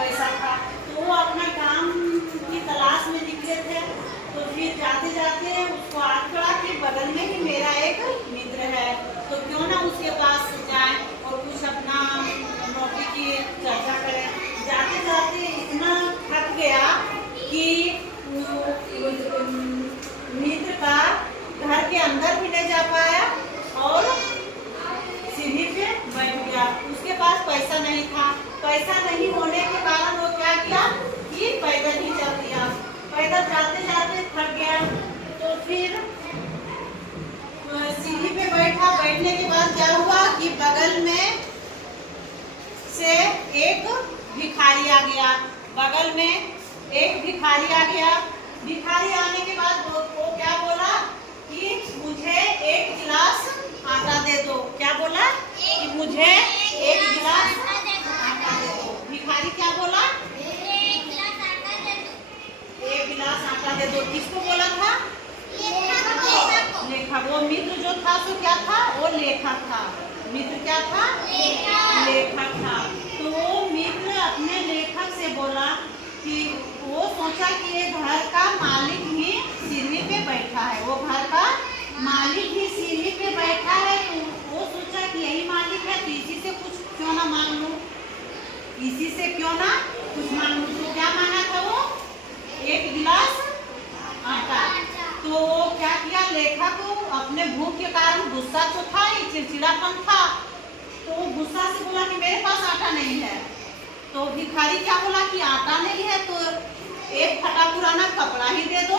पैसा था। तो वो अपना काम की तलाश में निकले थे। तो फिर जाते जाते उसको आग चढ़ा कि बगल में ही मेरा एक मित्र है, तो क्यों ना उसके पास जाए और कुछ अपना नौकरी की चर्चा करें। जाते जाते इतना थक गया कि मित्र का घर के अंदर भी नहीं जा पाया और सीढ़ी पे बैठ गया। उसके पास पैसा नहीं था। पैसा नहीं होने के कारण वो क्या किया कि पैदल ही चल दिया। पैदल जाते जाते थक गया तो फिर सीढ़ी पे बैठा। बैठने के बाद क्या हुआ कि बगल में से एक भिखारी आ गया। बगल में एक भिखारी आ गया। भिखारी आने के बाद वो क्या बोला कि मुझे एक गिलास आटा दे दो। क्या बोला कि मुझे एक गिलास आटा दे दो। भिखारी क्या बोला? एक गिलास आटा दे दो। किसको बोला था? लेखक। वो मित्र जो था सो क्या था? वो लेखक था। मित्र क्या था? लेखक था। तो वो मित्र अपने लेखक से बोला कि वो सोचा कि ये घर का मालिक ही सीढ़ी पे बैठा है। वो घर का मालिक ही सीढ़ी पे बैठा है। तो वो सोचा कि यही मालिक है तो इसी से कुछ क्यों ना मांग लूं, इसी से क्यों ना कुछ मांग लूं। तो क्या मांगा था वो? एक गिलास आटा। तो वो क्या किया, लेखक को अपने भूख के कारण गुस्सा तो था ही, चिड़चिड़ापन था। तो वो गुस्सा से बोला कि मेरे पास आटा नहीं है। तो भिखारी क्या बोला कि आटा नहीं है तो एक फटा पुराना कपड़ा ही दे दो।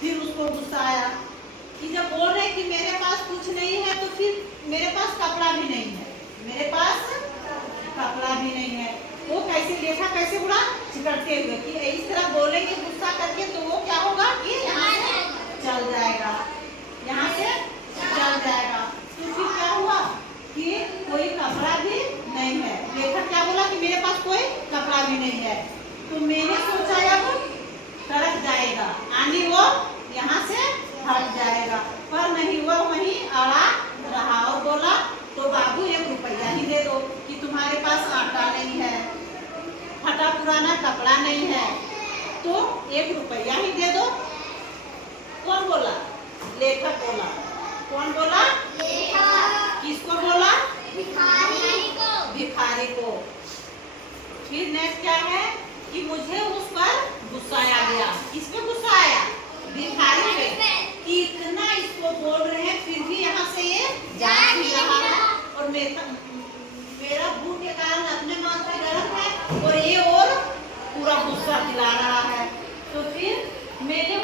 फिर उसको गुस्सा आया कि जब बोल रहे कि मेरे पास कुछ नहीं है तो फिर मेरे पास कपड़ा भी नहीं है, मेरे पास कपड़ा भी नहीं है। वो कैसे लेखा कैसे बुरा चिकड़ते हुए कि इस तरह बोलेंगे गुस्सा करके तो वो क्या होगा कि यहाँ से चल जाएगा, यहाँ से चल जाएगा। तो फिर क्या हुआ कि कोई कपड़ा भी नहीं है। लेखक क्या बोला कि मेरे पास कोई कपड़ा भी नहीं है। तो मैंने सोचा अब तरक जाएगा यानी वो यहाँ से हट जाएगा, पर नहीं, वो वहीं अड़ा रहा और बोला तो बाबू 1 रुपया ही दे दो कि तुम्हारे पास आटा नहीं है, फटा पुराना कपड़ा नहीं है तो 1 रुपया ही दे दो। कौन बोला? लेखक बोला। कौन बोला? किसको बोला? भिखारी को। फिर नेक्स्ट क्या है कि मुझे उस पर गुस्सा आ गया। किस पे गुस्सा आया? भिखारी पे। इतना इसको बोल रहे हैं फिर भी यहाँ से ये जा नहीं रहा है और मेरा भूख के कारण अपने मन पे गर्म है और ये और पूरा गुस्सा दिला रहा है। तो फिर मैंने